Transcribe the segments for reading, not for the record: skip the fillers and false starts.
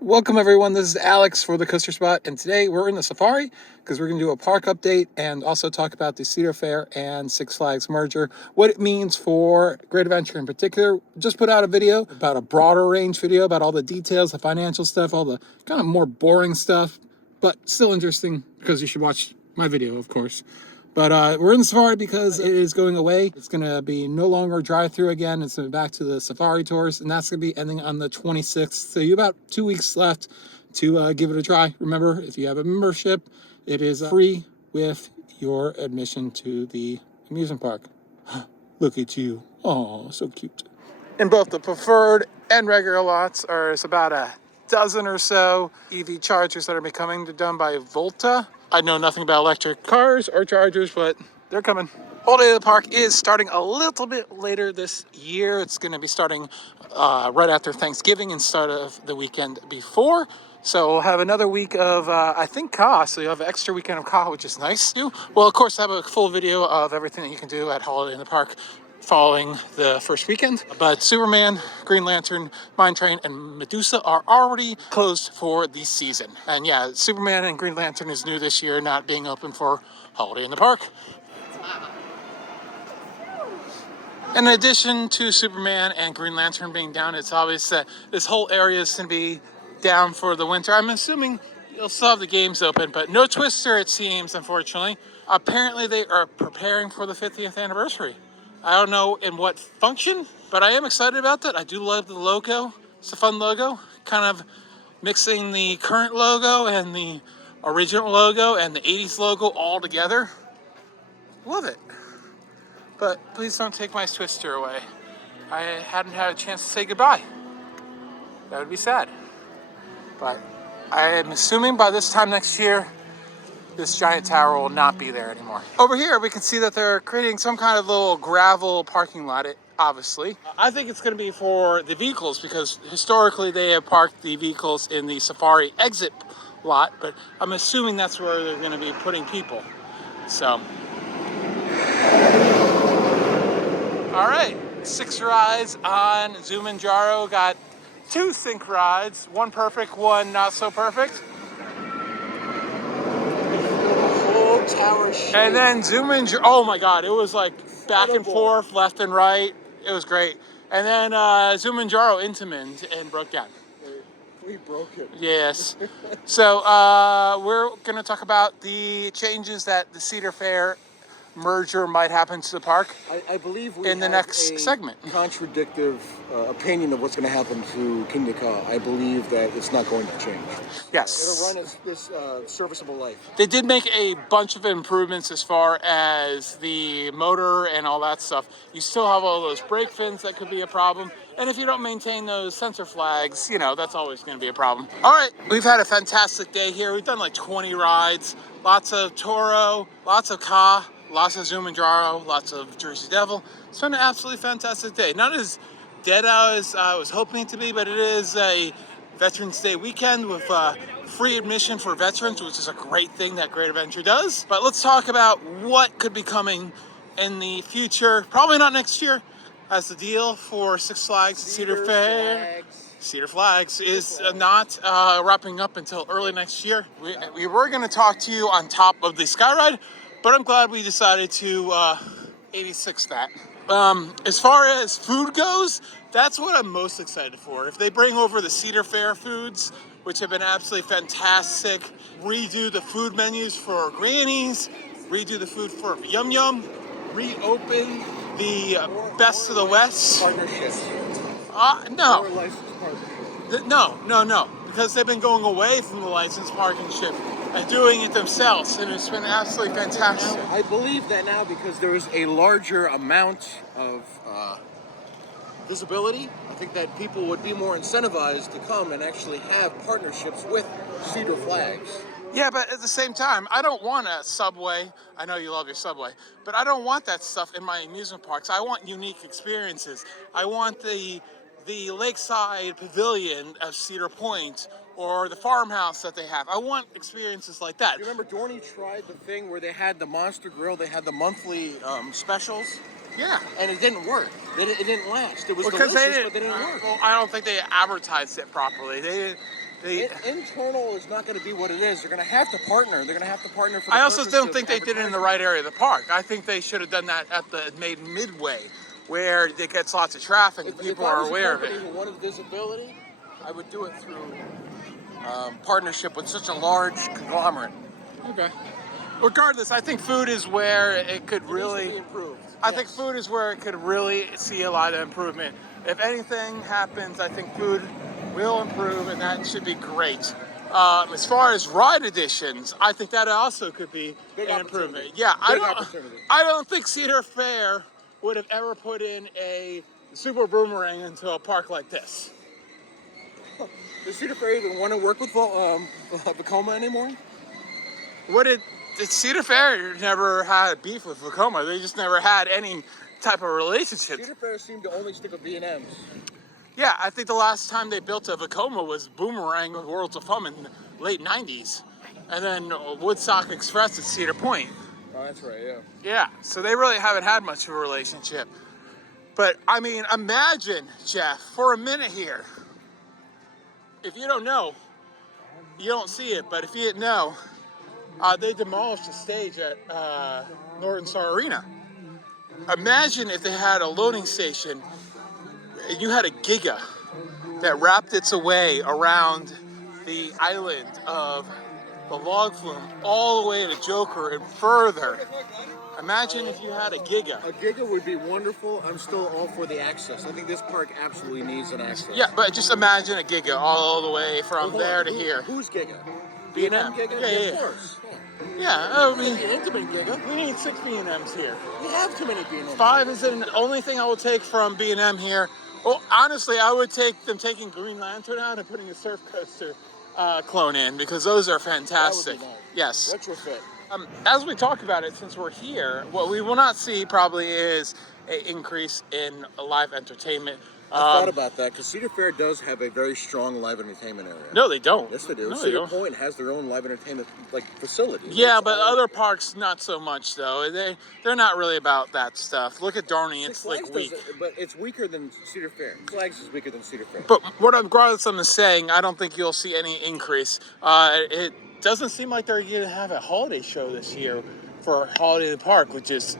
Welcome everyone, this is Alex for the Coaster Spot, and today we're in the Safari because we're going to do a park update and also talk about the Cedar Fair and Six Flags merger, what it means for Great Adventure in particular. Just put out a video about a broader range video about all the details, the financial stuff, all the kind of more boring stuff, but still interesting because you should watch my video, of course. But we're in the Safari because it is going away. It's going to be no longer drive-through again. It's going to be back to the Safari tours, and that's going to be ending on the 26th. So you about 2 weeks left to give it a try. Remember, if you have a membership, it is free with your admission to the amusement park. Look at you. Oh, so cute. In both the preferred and regular lots, there's about a dozen or so EV chargers that are becoming done by Volta. I know nothing about electric cars or chargers, but they're coming. Holiday in the Park is starting a little bit later this year. It's going to be starting right after Thanksgiving instead of the weekend before. So we'll have another week of, I think, Ka. So you'll have an extra weekend of Ka, which is nice too. Well, of course, I have a full video of everything that you can do at Holiday in the Park following the first weekend. But Superman, Green Lantern, Mine Train, and Medusa are already closed for the season. And yeah, Superman and Green Lantern is new this year, not being open for Holiday in the Park. In addition to Superman and Green Lantern being down, it's obvious that this whole area is going to be down for the winter. I'm assuming you'll still have the games open, but no Twister, it seems, unfortunately. Apparently, they are preparing for the 50th anniversary. I don't know in what function, but I am excited about that. I do love the logo. It's a fun logo, kind of mixing the current logo and the original logo and the 80s logo all together. Love it. But please don't take my Twister away. I hadn't had a chance to say goodbye. That would be sad. But I am assuming by this time next year, this giant tower will not be there anymore. Over here, we can see that they're creating some kind of little gravel parking lot, obviously. I think it's going to be for the vehicles because historically they have parked the vehicles in the Safari exit lot, but I'm assuming that's where they're going to be putting people. So. All right, 6 rides on Zumanjaro. Got 2 sync rides, one perfect, one not so perfect. Tower shape. And then Zumanjaro, oh my God, it was like back and forth, left and right. It was great. And then Zumanjaro Intamin and broke down. We broke it. Yes. So we're going to talk about the changes that the Cedar Fair merger might happen to the park. I believe we in the next segment. Contradictive opinion of what's going to happen to Kingda Ka. I believe that it's not going to change. Yes. It'll run this serviceable life. They did make a bunch of improvements as far as the motor and all that stuff. You still have all those brake fins that could be a problem. And if you don't maintain those sensor flags, you know, that's always going to be a problem. All right, we've had a fantastic day here. We've done like 20 rides, lots of Toro, lots of Ka, lots of Zumanjaro, lots of Jersey Devil. It's been an absolutely fantastic day. Not as dead out as I was hoping it to be, but it is a Veterans Day weekend with free admission for veterans, which is a great thing that Great Adventure does. But let's talk about what could be coming in the future. Probably not next year, as the deal for Six Flags and Cedar Fair. Cedar Flags is not wrapping up until early next year. We were going to talk to you on top of the Skyride, but I'm glad we decided to 86 that. As far as food goes, that's what I'm most excited for. If they bring over the Cedar Fair foods, which have been absolutely fantastic, redo the food menus for Granny's, redo the food for Yum Yum, reopen the Best of the West. Partnerships. No. Or licensed partnerships. No. Because they've been going away from the licensed partnership and doing it themselves, and it's been absolutely fantastic. I believe that now because there is a larger amount of visibility. I think that people would be more incentivized to come and actually have partnerships with Cedar Flags. Yeah, but at the same time, I don't want a Subway. I know you love your Subway, but I don't want that stuff in my amusement parks. I want unique experiences. I want the lakeside pavilion of Cedar Point or the farmhouse that they have. I want experiences like that. You remember Dorney tried the thing where they had the Monster Grill, they had the monthly specials? Yeah. And it didn't work. It didn't last. It was Because delicious, but it didn't work. Well, I don't think they advertised it properly. They Internal is not going to be what it is. They're going to have to partner. They're going to have to partner for the I also purpose don't of think they did it in the advertising. right area of the park. I think they should have done that at the made midway, where it gets lots of traffic and If people I are was aware a of it. company who wanted visibility, I would do it through partnership with such a large conglomerate. Okay. Regardless, I think food is where it could It needs to really. be improved. I think Yes. food is where it could really see a lot of improvement. If anything happens, I think food will improve, and that should be great. As far as ride additions, I think that also could be Big an opportunity. improvement. Yeah, Big opportunity. I don't think Cedar Fair would have ever put in a Super Boomerang into a park like this. Does Cedar Fair even want to work with Vekoma anymore? Did Cedar Fair never had beef with Vekoma? They just never had any type of relationship. Cedar Fair seemed to only stick with B&Ms. Yeah, I think the last time they built a Vekoma was Boomerang with Worlds of Fun in the late 90s. And then Woodstock Express at Cedar Point. Oh, that's right, yeah. Yeah, so they really haven't had much of a relationship. But, I mean, imagine, Jeff, for a minute here. If you don't know, you don't see it, but if you didn't know, they demolished the stage at Northern Star Arena. Imagine if they had a loading station and you had a Giga that wrapped its way around the island of the log flume all the way to Joker and further. Imagine if you had a Giga. A Giga would be wonderful. I'm still all for the access. I think this park absolutely needs an access. Yeah, but just imagine a Giga all the way from Well, there to who- here. Who's Giga? B&M. Giga? Yeah, Of yeah. course. Yeah, I Maybe mean, an intimate Giga. we need 6 B&Ms here. You have too many B&Ms. 5 is the only thing I will take from B&M here. Well, honestly, I would take them taking Green Lantern out and putting a Surf Coaster clone in, because those are fantastic. nice. Yes. Retrofit. As we talk about it, since we're here, what we will not see probably is an increase in live entertainment. I thought about that because Cedar Fair does have a very strong live entertainment area. No, they don't. Yes, they do. No, they Cedar don't. Point has their own live entertainment facility. Yeah, It's but all- other parks not so much though. They're not really about that stuff. Look at Dorney, Six it's like Flags weak. does it, but it's weaker than Cedar Fair. Flags is weaker than Cedar Fair. But what regardless I'm saying, I don't think you'll see any increase. It doesn't seem like they're going to have a holiday show this year for Holiday in the Park, which is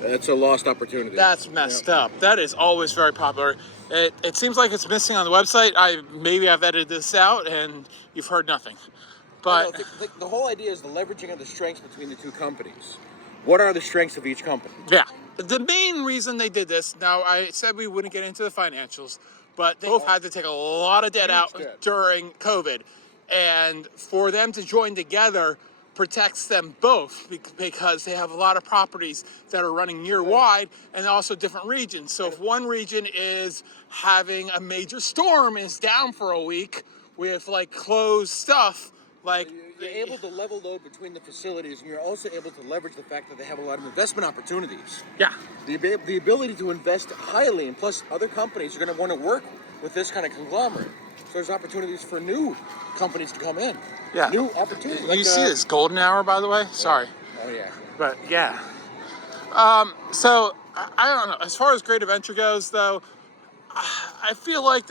It's a lost opportunity. that's messed up. That is always very popular. It seems like it's missing on the website. Maybe I've edited this out and you've heard nothing. But The whole idea is the leveraging of the strengths between the two companies. What are the strengths of each company? yeah, the main reason they did this, now I said we wouldn't get into the financials, but they both had to take a lot of debt out Huge debt. during COVID. And for them to join together protects them both because they have a lot of properties that are running near wide and also different regions. So if one region is having a major storm and is down for a week with like closed stuff, like You're able to level load between the facilities, and you're also able to leverage the fact that they have a lot of investment opportunities. yeah. The ability to invest highly, and plus other companies are going to want to work with this kind of conglomerate. So there's opportunities for new companies to come in. Yeah. New opportunities. You see this golden hour, by the way? Sorry. Oh yeah. But yeah. So I don't know. As far as Great Adventure goes, though, I feel like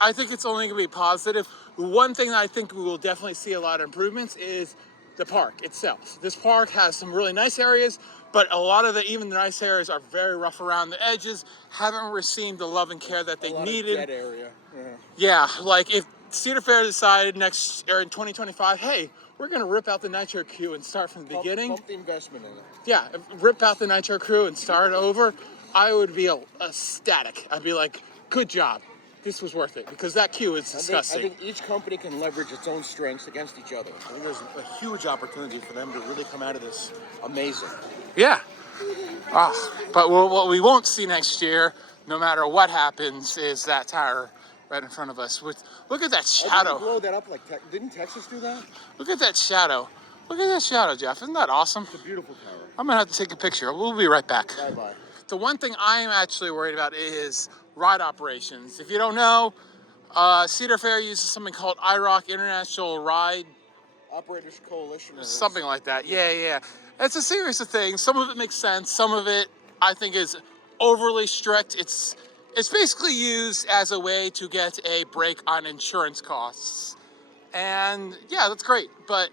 I think it's only going to be positive. One thing that I think we will definitely see a lot of improvements is the park itself. This park has some really nice areas, but a lot of even the nice areas are very rough around the edges. Haven't received the love and care that they A lot needed. Of dead area. Yeah, like if Cedar Fair decided in 2025, hey, we're going to rip out the Nitro Crew and start from the beginning. Pump the investment in it. Yeah, rip out the Nitro Crew and start over, I would be ecstatic. I'd be like, good job. This was worth it, because that queue is disgusting. I think each company can leverage its own strengths against each other. I think there's a huge opportunity for them to really come out of this amazing. Yeah. But what we won't see next year, no matter what happens, is that tower right in front of us. Look at that shadow. Blow that up like didn't Texas do that? Look at that shadow. Look at that shadow, Jeff. Isn't that awesome? It's a beautiful tower. I'm going to have to take a picture. We'll be right back. Bye-bye. The one thing I'm actually worried about is ride operations. If you don't know, Cedar Fair uses something called IROC, International Ride, Operators Coalition. Or something like that. Yeah. It's a series of things. Some of it makes sense. Some of it, I think, is overly strict. It's basically used as a way to get a break on insurance costs. And yeah, that's great. But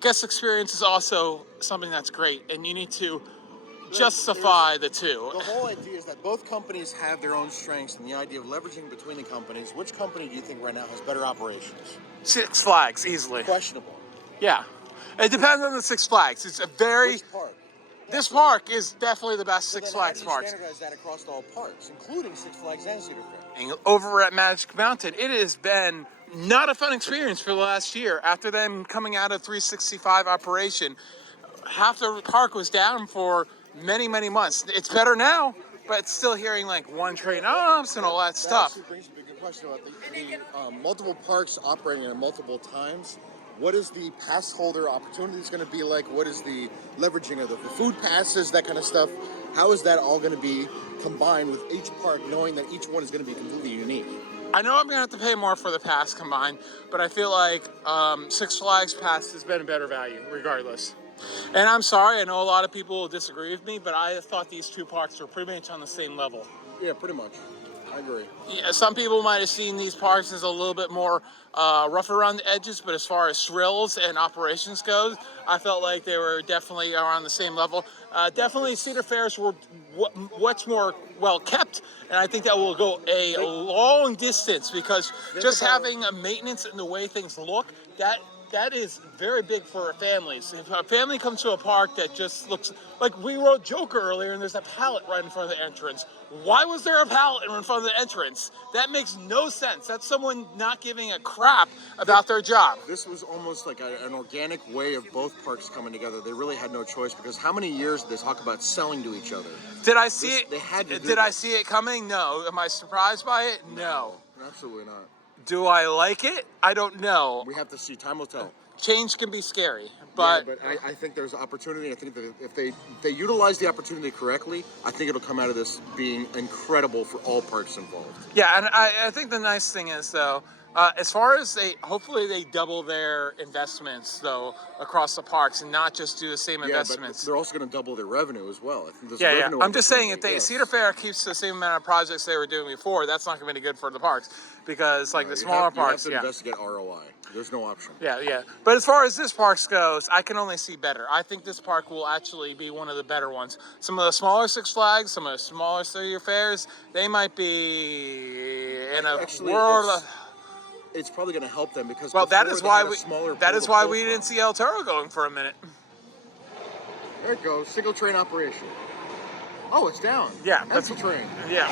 guest experience is also something that's great, and you need to justify the two. The whole idea is that both companies have their own strengths, and the idea of leveraging between the companies. Which company do you think right now has better operations? Six Flags, easily. Questionable. Yeah. It depends on the Six Flags. It's a very... Which park? This park is definitely the best Six Then Flags how do you park. standardize that across all parks, including Six Flags and Cedar Fair? And over at Magic Mountain, it has been not a fun experience for the last year. After them coming out of 365 operation, half the park was down for many, many months. It's better now, but it's still hearing like one train ups and all that stuff. That actually brings up a good question about the multiple parks operating at multiple times. What is the pass holder opportunities going to be like? What is the leveraging of the food passes, that kind of stuff? How is that all going to be combined with each park, knowing that each one is going to be completely unique? I know I'm gonna have to pay more for the pass combined, but I feel like Six Flags pass has been a better value regardless. And I'm sorry, I know a lot of people will disagree with me, but I thought these two parks were pretty much on the same level. Yeah, pretty much. I agree. Yeah, some people might have seen these parks as a little bit more rough around the edges, but as far as thrills and operations goes, I felt like they were definitely around the same level. Definitely Cedar Fairs were what's more well kept, and I think that will go a long distance because just having a maintenance and the way things look, that is very big for families. If a family comes to a park that just looks like, we rode Joker earlier and there's a pallet right in front of the entrance. Why was there a pallet in front of the entrance? That makes no sense. That's someone not giving a crap about their job. This was almost like an organic way of both parks coming together. They really had no choice because how many years did they talk about selling to each other? Did I see it? They had to do Did I this. see it coming? No. Am I surprised by it? No. Absolutely not. Do I like it? I don't know. We have to see. Time will tell. Change can be scary, but, Yeah, but I think there's opportunity. I think that if they utilize the opportunity correctly, I think it'll come out of this being incredible for all parks involved. yeah, and I think the nice thing is though, as far as hopefully they double their investments though across the parks and not just do the same Yeah, investments. but they're also going to double their revenue as well. I think there's Yeah, yeah. revenue I'm just saying, if opportunity, yes. Cedar Fair keeps the same amount of projects they were doing before, that's not going to be good for the parks because, like the smaller parks, you have to yeah. investigate ROI. There's no option. Yeah, yeah. But as far as this park goes, I can only see better. I think this park will actually be one of the better ones. Some of the smaller Six Flags, some of the smaller Cedar Fairs, they might be in a Actually, world of... It's probably going to help them because Well, that before is they why had a we smaller that is pool why to we pull didn't from. see El Toro going for a minute. There it goes, single train operation. Oh, it's down. Yeah, that's that's- a train. Yeah.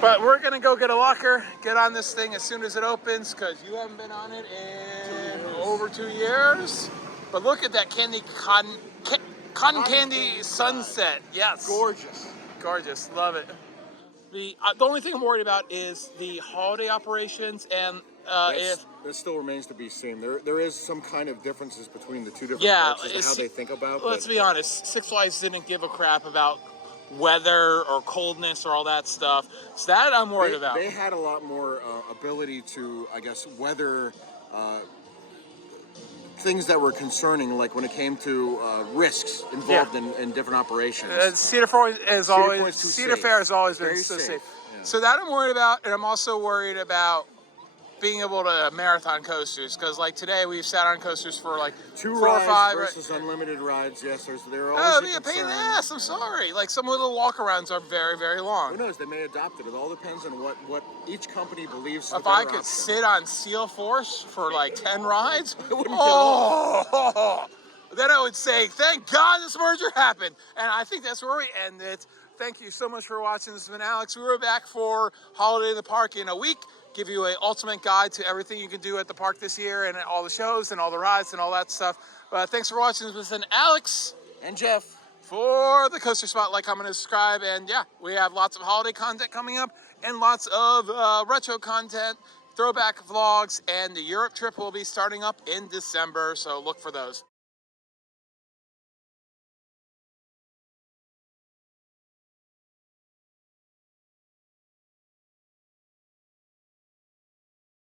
But we're gonna go get a locker, get on this thing as soon as it opens, because you haven't been on it in over 2 years. But look at that cotton candy sunset. Yes. Gorgeous. Gorgeous. Love it. The only thing I'm worried about is the holiday operations and if That still remains to be seen. There is some kind of differences between the two different Yeah, parks as to it's- how they think about. let's but be honest, Six Flags didn't give a crap about weather or coldness or all that stuff. So that I'm worried about. They had a lot more ability to, I guess, weather things that were concerning, like when it came to risks involved in different operations. Cedar Fair is Cedar always Point's too Cedar safe. Fair has always been Very so safe, safe. yeah. So that I'm worried about, and I'm also worried about being able to marathon coasters because like today we've sat on coasters for like 2 4 or rides 5 versus unlimited rides. Yes, there are Oh, always it'd be a pain in the concern. ass. I'm sorry. Like some of the walkarounds are very, very Who long. knows? They may adopt it. It all depends on what each company believes. Is If the I better could option. sit on Seal Force for like 10 rides, wouldn't get oh, then I would say, thank God this merger happened. And I think that's where we end it. Thank you so much for watching. This has been Alex. We were back for Holiday in the Park in a week. Give you an ultimate guide to everything you can do at the park this year and all the shows and all the rides and all that stuff. But thanks for watching. This has been Alex And Jeff. for the Coaster Spot. Like, comment, and subscribe. And yeah, we have lots of holiday content coming up and lots of retro content, throwback vlogs, and the Europe trip will be starting up in December. So look for those.